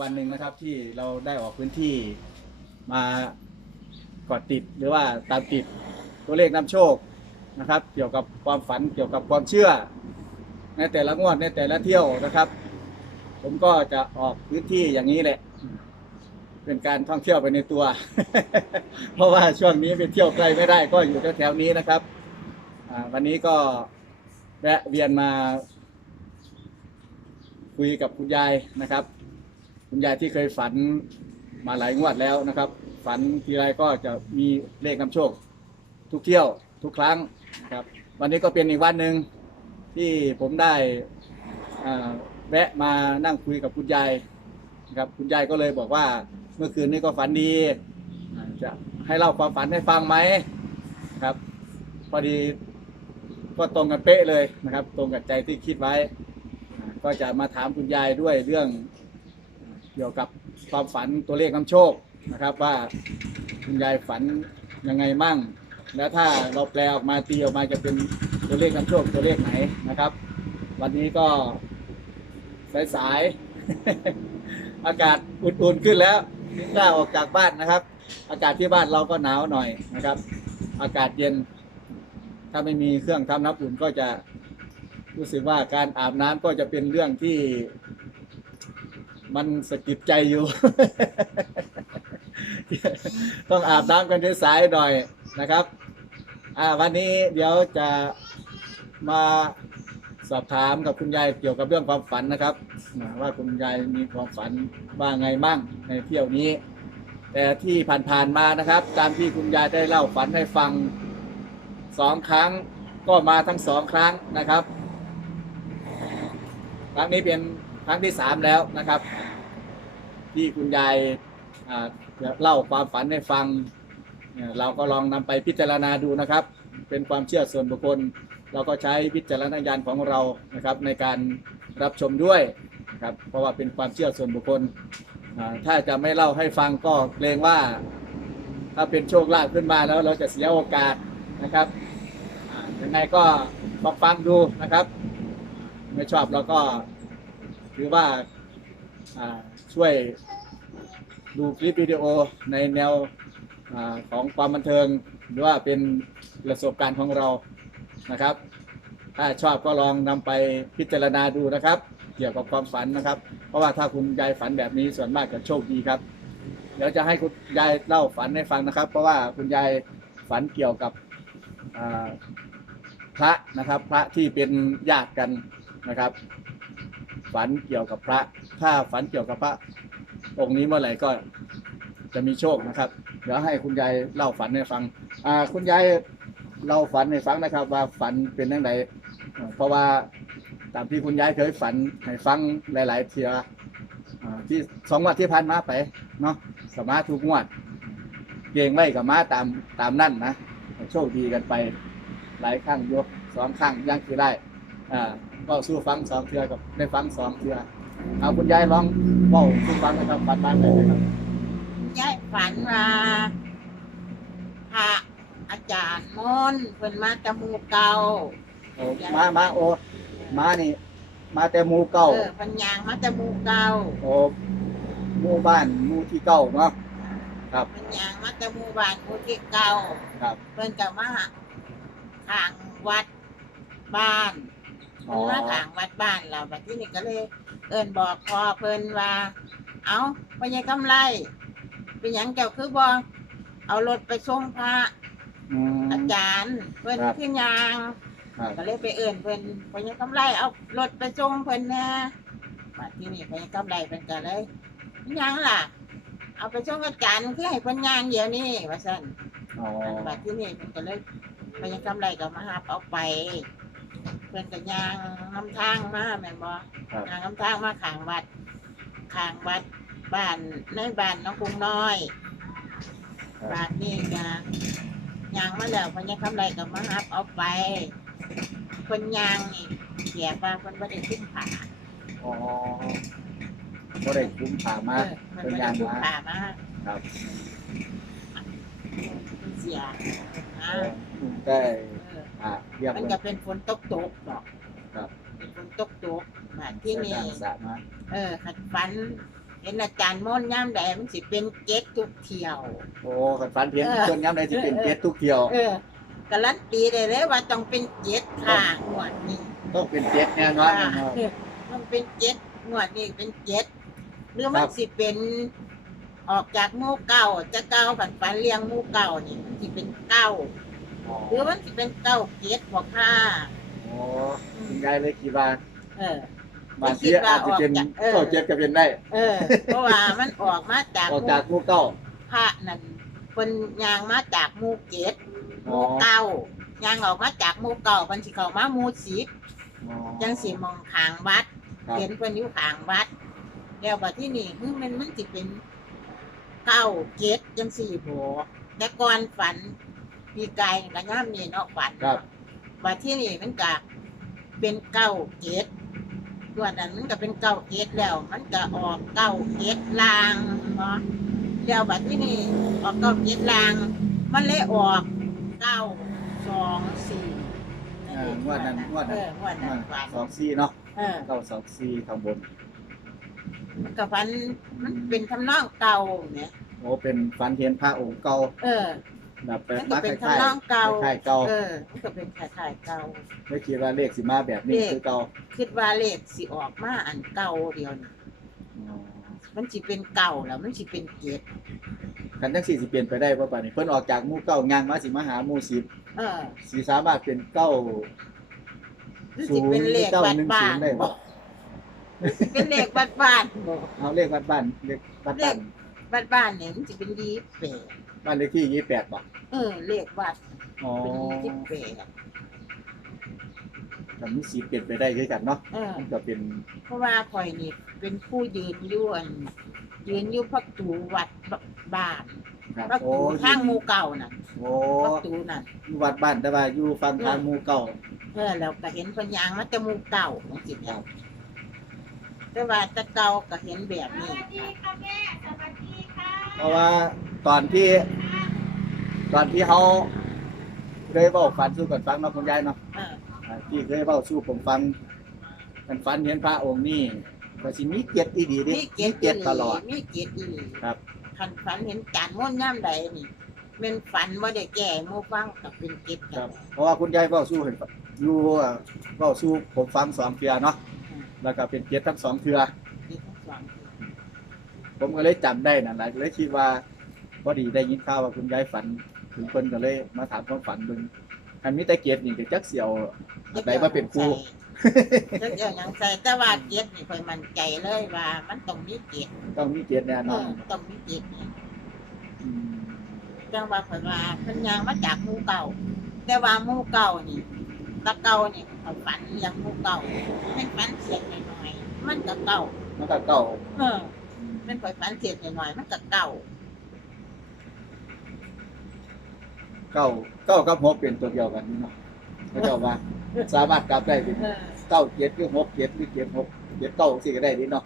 วันหนึ่งนะครับที่เราได้ออกพื้นที่มาเกาะติดหรือว่าตามติดตัวเลขนำโชคนะครับ เกี่ยวกับความฝันเกี่ยวกับความเชื่อ ในแต่ละงวดในแต่ละเที่ยวนะครับ ผมก็จะออกพื้นที่อย่างนี้แหละ เป็นการท่องเที่ยวไปในตัว เพราะว่าช่วงนี้ไปเที่ยวไกลไม่ได้ก็อยู่แถวๆนี้นะครับวันนี้ก็แวะเวียนมา คุยกับคุณยายนะครับ คุณยายที่เคยฝันมาหลายงวดแล้วนะครับ ฝันทีไรก็จะมีเลขนำโชค ทุกเที่ยวทุกครั้งนะครับ วันนี้ก็เป็นอีกวันหนึ่งที่ผมได้อ่าแวะมานั่งคุยกับคุณยายนะครับคุณยายก็เลยบอกว่าเมื่อคืนนี้ก็ฝันดีอ่าจะให้เล่าความฝันให้ฟังไหมครับ พอดีก็ตรงกันเป๊ะเลยนะครับ ตรงกับใจที่คิดไว้อ่าก็จะมาถามคุณยายด้วยเรื่อง กี่ยวกับความฝันตัวเลขนำโชคนะครับ ว่าคุณยายฝันยังไงมั่ง แล้วถ้าเราแปลออกมาตีออกมาจะเป็นตัวเลขนำโชคตัวเลขไหนนะครับ วันนี้ก็สายๆ อากาศอุ่นๆขึ้นแล้วกล้าออกจากบ้านนะครับ อากาศที่บ้านเราก็หนาวหน่อยนะครับ อากาศเย็น ถ้าไม่มีเครื่องทำน้ำอุ่นก็จะรู้สึกว่าการอาบน้ำก็จะเป็นเรื่องที่ มันสะกิดใจอยู่ ต้องอาบน้ำกันด้วยสายหน่อยนะครับ อ่า วันนี้เดี๋ยวจะมาสอบถามกับคุณยายเกี่ยวกับเรื่องความฝันนะครับ ว่าคุณยายมีความฝันว่าไงมั่งในเที่ยวนี้ แต่ที่ผ่านๆมานะครับ ตามที่คุณยายได้เล่าฝันให้ฟังสองครั้งก็มาทั้งสองครั้งนะครับ ครั้งนี้เป็น ครั้งที่สามแล้วนะครับ ที่คุณยายเล่าความฝันให้ฟัง เราก็ลองนำไปพิจารณาดูนะครับ เป็นความเชื่อส่วนบุคคล เราก็ใช้วิจารณญาณของเรานะครับ ในการรับชมด้วยนะครับเพราะว่าเป็นความเชื่อส่วนบุคคล ถ้าจะไม่เล่าให้ฟังก็เกรงว่า ถ้าเป็นโชคลาภขึ้นมาแล้วเราจะเสียโอกาสนะครับยังไงก็ลองฟังดูนะครับ ไม่ชอบเราก็ ถือว่าช่วยดูคลิปวิดีโอในแนวอของความบันเทิง หรือว่าเป็นประสบการณ์ของเรานะครับ ถ้าชอบก็ลองนำไปพิจารณาดูนะครับ เกี่ยวกับความฝันนะครับ เพราะว่าถ้าคุณยายฝันแบบนี้ส่วนมากจะโชคดีครับเดี๋ยวจะให้คุณยายเล่าฝันให้ฟังนะครับ เพราะว่าคุณยายฝันเกี่ยวกับพระนะครับ พระที่เป็นญาติกันนะครับ ฝันเกี่ยวกับพระ ถ้าฝันเกี่ยวกับพระ องค์นี้เมื่อไหร่ก็จะมีโชคนะครับ เดี๋ยวให้คุณยายเล่าฝันให้ฟัง อ่า คุณยายเล่าฝันให้ฟังนะครับ ว่าฝันเป็นยังไงเพราะว่าตามที่คุณยายเคยฝันให้ฟังหลาย ๆ เทียที่สองวันที่ผ่านมาไปเนาะสมาทุกงวด เก่งไว้กับมาตามตามนั่นนะโชคดีกันไป หลายครั้งยกสองครั้งยังคือได้ อ่า ก็สู้ฟังสองเทือกับได้ฟังสองเทือเอาคุณยายลองเว่าสู้ฟังนะครับปันบ้านเลยนะครับยายฝันว่าพระอาจารย์มนต์เพิ่นมาจมูกเก่าโอ้มามาโอ้มานี่ มาแต่หมู่เก้าเออเพิ่นยางมาจมูกเก่าโอ้หมู่บ้านหมู่ที่เก้าเนาะครับเพิ่นยางมาจมูกบ้านหมู่ที่เก่าครับ เพิ่นก็มาทางวัดบ้าน อ๋อ เพิ่นมาทางวัดบ้านเราบัดที่นี่ก็เลยเอิ้นบอกพ่อเพิ่นว่า เอาพ่อใหญ่กำไร เป็นหยังเจ้าคือบ่เอารถไปส่งพระอืม อาจารย์ เพิ่นครับขึ้นยางครับ ก็เลยไปเอื่นเพิ่นเพิ่นยังกำไรเอารถไปส่งเพิ่นแหน่มาที่นี่เพิ่นยังกำไรเพิ่นก็เลยยังล่ะ เอาไปส่งอาจารย์คือให้เพิ่นย่างเดี๋ยวนี้ว่าซั่น อ๋อมาที่นี่เพิ่นก็เลยเพิ่นยังกำไรก็มาหาเอาไป เพิ่นก็ย่างนำทางมาแม่นบ่ครับย่างนำทางมาข้างวัดข้างวัดบ้านในบ้านน้องกรุงน้อยบ้านนี้ก็ย่างมาแล้วเพิ่นยังกำไรก็มาหาเอาไปคนยางนี่เสียว่าคนบ่ได้ขึ้นผาอ๋อก็ได้คุ้มผ่ามา เออมันบ่ได้ขึ้นผามาครับมันเสียอ่าได้เอออ่าเรียบมันร้ก็อยเป็นฝนตกตกดอกครับ เป็นฝนตกตกมาที่นี่ได้สระมาเออขัดฟัน เห็นอาจารย์ม่อนย่ามใดมันสิเป็นเจ็ดทุกเที่ยว โอ้กันฝันเพียงเออ ต้นย้ำใดที่เป็นเจ็ดทุกเที่ยว เออการันตีได้เลยว่าต้องเป็นเจ็ดค่ะงวดนี้ต้องเป็นเจ็ดแน่นอนค่ะนะครับต้องเป็นเจ็ดงวดนี้เป็นเจ็ดหรือมัครันบสิเป็น ออกจากหมู่เก่าจะเก่าผันฝันเลี้ยงหมู่เก่านี่มันสิเป็นเก้า หรือมันสิเป็นเก้าเจ็ดบอกค่ะโอ้คุณยายเลยคิดว่าเออบางทีอาจจะเป็นเออเก้าเจ็ดก็เป็นได้ เออ เพราะว่ามันออกมาจากออกจากหมู่เก้าพระนั่นเป็นยางมาจากหมู่เจ็ดหอ๋อมู่เก้ายางออกมาจากหมู่เก่ามันสิเข้ามาหมู่สิบอ๋อจังสิมองขางวัดครับเห็นเพิ่นอยู่ขางวัดแล้วบัดที่นี่คือมันมันสิเป็นเก้าเจ็ดจังสี่โบแต่ก่อนฝัน ปีกายนี่ก็ย่ามนี่เนาะฝันครับบัดที่นี่มันก็เป็นเก้าเจ็ดตัวนั้นมันก็เป็นเก้าเจ็ดแล้ว มันก็ออกเก้าเจ็ดลางเนาะแล้วบัดที่นี่ออกเก้าเจ็ดลาง มันเลยออกเก้าสองสี่อ่างวดนั้นงวดเอนั้นองวดนั้นฝันสองสี่เนาะเออ เก้าสองสี่ข้างบนมันก็ฝันมันเป็นทำนองเก่าเนี่ยโอ้เป็นฝันเห็นพระองค์เก่า เออ แบบแปลมันก็มาคเป็นล้ายทำนองเก่าๆคล้ายๆเก่าเออมันก็เป็นขายขายๆเก่า ไม่คิดว่าเลขสิมาแบบนี้เลข คือเก่าคิดว่าเลขสิออกมาอันเก่าเดียวนะอ๋อมันสิเป็นเก่าแล้วมันสิเป็นเจ็ดคันจังสี่สิเปลี่ยนไปได้ป่ะป่านนี้เพิ่นออกจากหมู่เก้างานมาสิมาหาหมู่สิบเออสิสามารถเป็นเก้าหรือศูสินเป็นย์หเลรือขเก้าบ้านหนึ่งบ้าศูนนย์ได้บ่เป็นเลขบ้านบ้านเอาเลขบ้านบ้านเลขบ้านเลบ้าขนบ้านบ้านเนี่ยมันสิเป็นยี่แปด บ้านเลขที่ยี่แปดบ่เออเลขวัดอ๋อเป็นยี่แปดแต่มีสิเปลี่ยนไปได้คือกันเนาะเออ มันก็เป็นเพราะว่าข่อยนี่เป็นผู้ยืนอยู่อันยืนอยู่พักตูวัดบ้านครับพักโอ้ตูข้างหมู่เก่าน่ะโอ้พักตูนั่นอยู่วัดบ้านแต่ว่าอยู่ฝั่งทางหมู่เก้าเออเราก็เห็นปัญญางมาแต่หมูเก่าของสิคเนี่รัยบ แต่ว่าแต่เก่าก็เห็นแบบนี้เพราะว่าตอนที่ ตอนที่เขาเคยเว้าฝันสู้กันฟังเนาะคุณยายเนาะเอออ่าที่เคยเว้าสู้ผมฟังกันฝันเห็นพระองค์นี่ก็สิมีเกียรติอีดีเดิมีเกียรติเกียรติตลอด มีเกียรติอีหลีครับ คันฝันเห็นจานม้วนย่ำใดนี่แมันฝันว่าได้แก่หมูฟังกับเป็นเกียรติครับเพราะว่าคุณยายเว้าสู้เห็นอยู่อ่าเว้าสู้ผมฟังสองเทือเนาะ แล้วก็เป็นเกียรติทั้งสองเทือเกียรติทั้งสองผมก็เลยจำได้นั่นแหละเลยคิดว่าพอดีได้ยินข่าวว่าคุณยายฝันถึงเพิ่นก็เลยมาถามความฝันเบิ่งอันมีแต่เกียรตินี่ก็จักเสียวอันใดมาเป็นครูจักเดียวหยังใส่แต่ว่าเกียรตินี่ค่อยมั่นใจเลยว่ามันต้องมีเกียรติต้องมีเกียรติแน่เอนอนอต้องมีเกียรตินี่มจังว่าข่อยว่าเพิ่นยางมาจากหมู่เก่า แต่ว่าหมู่เก่านี่ ตะเก่านี่เขาฝันอยังหมู่เก่าเป็นฝันเสียดหน่อยๆมันก็เก่า มันก็เก่าเออเป็นข่อยฝันเสียดหน่อยๆมันก็เก่าเก้าเก้ากับหกเป็นตัวเดียวกันนี่เนาะเขาเจ้าว่าสามารถกลับได้เป็นเออเก้าเจ็ดหรือหกเจ็ดหรือเจ็ดหกเจ็ดเก้าสิก็ได้ดีเนาะ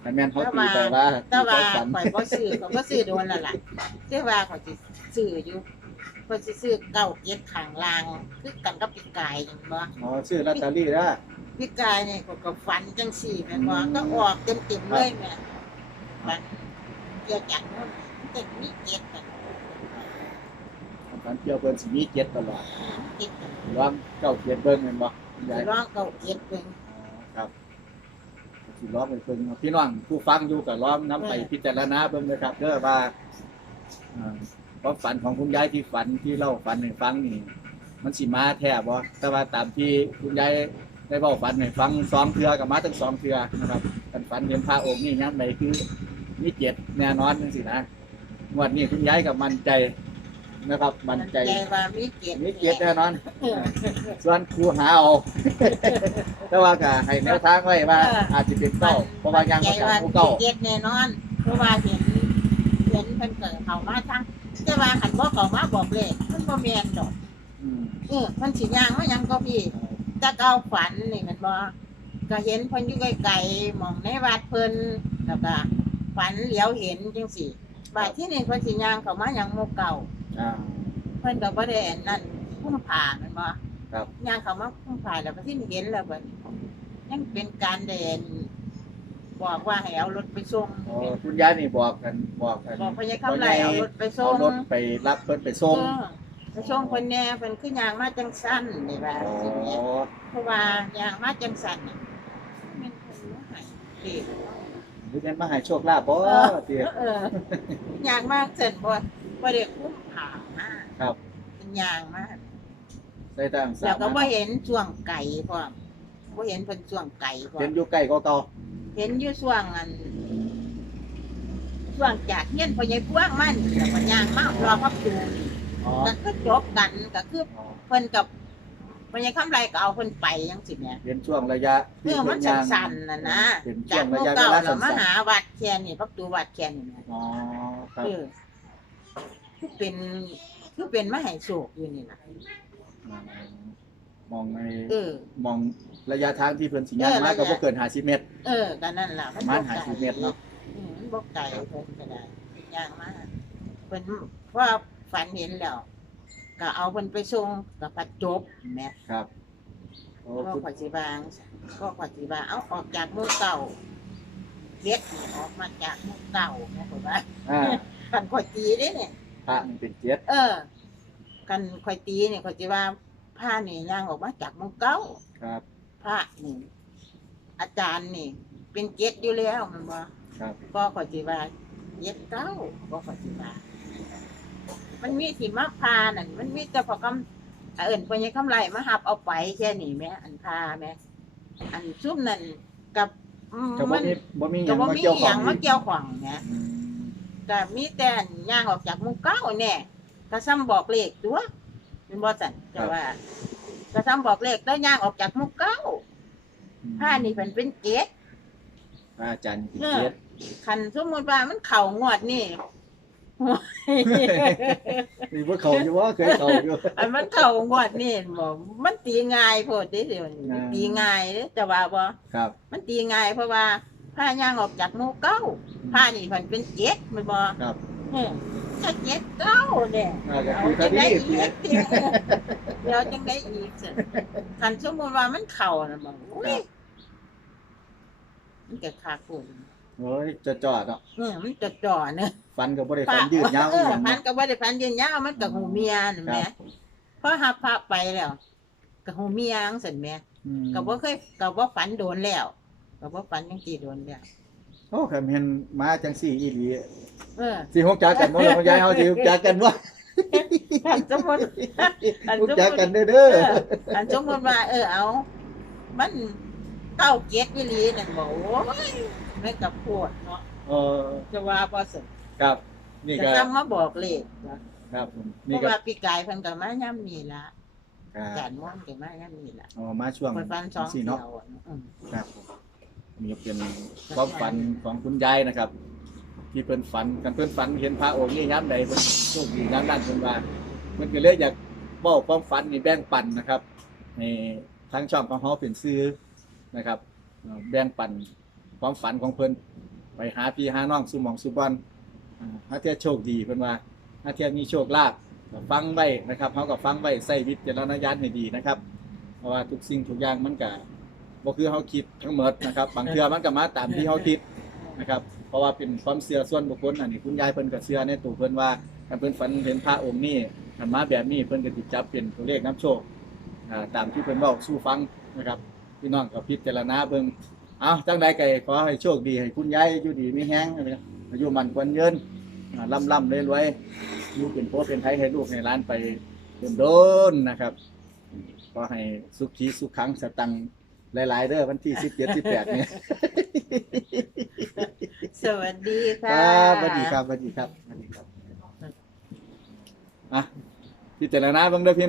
แต่แม่นเขาตีไปว่าแต่ว่าที่เขฝัน ข่อยบ่ซื้อข่อยบ่ซื้อโดนและล่ะแต่ว่าข่อยสิซื้ออยู่ ข่อยสิซื้อเก่าเก็ดข้างล่างคือกันกับปีกายนี่บ่อ๋อชื่อลอตเตอรี่นะปีกายนี่ข่อยก็ฝันจังซี่แม่นบ่ก็ออกเต็มๆเลยแม่ฝันเกี่ยวจักนู่นมันจะมีเก็ดกันฝันเกี่ยวเพิ่นสิมีเจ็ดตลอดติดกันร้องเก้าเจ็ดเบิ่งแม่นบ่คุณยายร้องเก่าเก็ดเบิ่งอ๋อครับสิร้องไปเพิ่นพี่น้องผู้ฟังอยู่ก็ร้องนํไปพิจารณาเบิ่งเลยครับเด้อว่าอ่า ความฝันของคุณยายที่ฝันที่เล่าฝันให้ฟังนี่ มันสิมาแท้บ่แต่ว่าตามที่คุณยายได้เว้าฝันให้ฟังสองเทื่อกับมาทั้งสองเทื่อนะครับกันฝันเห็นพระองค์นี่ยามใดคือมีเจ็ดแน่นอนจังซี่นะงวดนี้คุณยายก็มั่นใจนะครับ มั่นใจว่ามีเก็ดมีเจ็ดแน่นอนเออส่วนครูหาเอาแต่ว่าก็ให้แนวทางไว้ว่าเอออาจจะเป็นเก้าเพราะว่ายังใจมาจากว่าครูเก้าเก็ดแน่นอนเพราะว่าเห็นเห็นเพิ่นเกิดเข้ามาทาง แต่ว่าคันบ่เข้ามาบอกเลขมันบ่แม่นดอกอืมเออมันสิย่างมาหยังก็พี่แต่เก่าฝันนี่แมันบ่ก็เห็นเพิ่นอยู่ไกลๆหมองในวัดเพิ่นแล้วก็ฝันเหลียวเห็นจังซี่บาดที่นี่เพิ่นสิย่างเข้ามาหยังหมู่เก่าอ่าเพิ่นก็บ่ได้อันนั่นพุ่มผ่าแมันบ่ครับย่างเข้ามาพุ่มผ่าแล้วบาดที่นี่เห็นแล้วบัดนี้ยังเป็นการเดิน บอกว่าให้เอารถไปส่งอ๋อคุณยายนี่บอกกันบอกกันบอกพญาคำไรเอารถไปส่เอางรถไปรับเพิ่นไปส่งเออไปส่งคนแน่เป็นขึ้นยางมาจังสั้นนี่ว่าอ๋อสิแม่เพราะว่ายางมาจังสั้นน่ะมันคงบ่ใหายเด็กหรือแม่นมาให้โชคลาภบ่เตี้ยเออยางมากเสร็จบ่บ่ได้คุ้มผ่ามาครับเป็นยางมากใส่ตั้งสาแล้วมก็บ่เห็นช่วงไก่พร้อมบ่เห็นเพิ่นช่วงไก่พร้อเห็นมอยู่ใกล้ก็เก่าเห็นอยู่ช่วงอันช่วงจากเฮียนพ่อใหญ่พวงมันแล้วก็ย่างมารอพับดูนี่อ๋อก็คือจบกันก็คืออ๋อเพิ่นกับพ่อใหญ่คำไรก็เอาเพิ่นไปจังซี่แหม่เห็นช่วงระยะเพื่อมันสั้นๆน่ะนะเป็นช่จาวกงหระมู่ยะเวเก่าลาแล้วมาสั้นหาวัดแค่นี่พักตูวัดแค่นี่แหม่ๆอ๋อครับเออคือเป็นคือเป็นมหาโศกอยู่นี่นะ มองในเออ มองระยะทางที่เพิ่นสิย่างเออมาระยะก็บ่เกิน50เมตร เออก็นั่นล่ะประมาณบ่ไกล50เมตรเนาะ อืมมันบ่ไกลเพิ่นก็ได้ย่างมาเพิ่นว่าฝันเห็นแล้ว ก็เอาเพิ่นไปส่งกับปัดจบแหม่ครับโอ้ก็คุณขอยสิบางก็ขอยสิบางเอาออกจากหมู่เก่าเล็ดนี่ออกมาจากหมู่เก่าแม่นว่าอ่าคันข่อยตีเด้เนี่ย พระนี่เป็นเจ็ด เออ กันข่อยตีเนี่ยข่อยสิว่า ผ้านี่ย่างออกมาจากหมู่เก่าครับ พระนี่ อาจารย์นี่ เป็นเจ็ดอยู่แล้วแมันบ่ครับก็ขอยสิว่าเจ็ดเก้าก็ขอยสิว่ามันมีที่มาพานั่นมันมีแต่พอกำเอิ่นพญาคำไรมาหับเอาไปแค่นี้แหม่อันพาแหม่อันซุ่มนั่นกับอืมก็บ่มันมีบ่มีหก็ยังบ่มามีเกี่ยวหข้อยังงมาอีกเกี่ยวข้องแหม่อืมก็มีแต่อันย่างออกจากหมุงเก้าแน่ก็ซ้ำบอกเลขตัว เป็นบ่สั่นแต่ว่าก็ซ้ำบอกเลขแล้วย่างออกจากหมุงเก้าผ้านี่เป็นเป็นเกศพระอาจารย์เป็นเออเจ็ดคันสมมติว่ามันเข่างวดนี่นี่บ่เขาอยู่ว่าเคยเขาอยู่อันมันเข่างวดนี่บอกมันตีง่ายโพดเด้เดี๋ยวนี้อ่าตีง่ายเด้แต่ว่าบ่ครับ มันตีง่ายเพราะว่าผ้าย่างออกจากหมู่เก้าผ้านี่มันเป็นเจ็ดมันบ่ครับ เออถ้าเจ็ดเก้าเนี่ยอ่าก็เอาคือจัคงดีได้อีกเดี๋ยวเดี๋ยวจังได้อีกสิคันสมมติว่ามันเข่าน่ะบอกอุ้ยมันก็ขาคุณโอ้ยจะจอดเนาะเออมันจะจ่อเนอะฟันก็บ่ได้ฟันยืดยาวเออีอหยังพันเนาะก็บ่ได้พันยืนยาวมันก็หูเมียนั่นแหมครับพอหับพระไปแล้วก็หูเมียจังซั่นแหม อืมก็บ่เคยก็บ่ฝันโดนแล้วก็บ่ฝันจังซี่โดนแล้ว โอ้คันเห็นมาจังซี่อีหลีเออสิฮู้จักกันบ่ล่ะคุณยายเฮาสิฮู้จักกันบ่คันสมมุติคันฮู้สมจักมุติกันเด้อเอเด้อออันสมมุติว่าเออเอา มันเก้าเจ็ดอีหลีนั่นบ่โอ้ยแม่กับโพดเนาะเออจะว่าบ่สนครับ นี่จะก็ซ้ำมาบอกเลขว่าครับผมเพนี่ราะก็ว่าปีกายเพิ่นก็มาย่ำนี่ล่ะครัจาบนม่วงก็มาย่ำนี่ล่ะอ๋อมาช่วงเพิ่นฟันสองสี่เที่เนาะยวอะอืมครับผม นี่เป็นความฝันของคุณยายนะครับ ที่เพิ่นฝันกันเพิ่นฝันเห็นพระองค์นี้ย้ำใดเพิ่นโชคดีย้ำนั้นเพิ่นว่าเพิ่นก็เลยอยากบอกความฝันนี่แบ่งปันนะครับในทางช่องของเฮาเป็นซื้อนะครับ แบ่งปันความฝันของเพิ่นไปหาพี่หาน้องสุมองสุบอลอาเทียโชคดีเพิ่นว่าถ้าเทียมีโชคลาภฟังไว้นะครับเฮาก็ฟังไว้ใส่วิจารณญาณให้ดีนะครับ เพราะว่าทุกสิ่งทุกอย่างมันก็ บ่คือเฮาคิดทั้งหมดนะครับ บางเทื่อมันก็มาตามที่เฮาคิดนะครับ เพราะว่าเป็นความเชื่อส่วนบุคคลอันนี้คุณยายเพิ่นก็เชื่อในตัวเพิ่นว่าถ้าเพิ่นฝันเห็นพระองค์นี้มันมาแบบนี้เพิ่นก็สิจับเป็นตัวเลขน้ำโชคอ่าตามที่เพิ่นเว้าสู่ฟังนะครับพี่น้องก็พิจารณาเบิ่งเอาจังใดก็ขอให้โชคดีให้คุณยายอยู่ดีมีแฮงอายุมันควรยืนอ่าล่ำๆรวยๆอยู่เป็นโพเป็นไทยให้ลูกให้ร้านไปโดนๆนะครับ ก็ให้สุขีสุขขังสตังค์ หลายๆเด้อวันที่สิบเจ็ดสิบแปดเนี่ยสวัสดีคค่ะรับสวัสดีครับสวัสดีครับสวัสดีครับอะพิจารณาเบิ่งเด้อพี่น้อง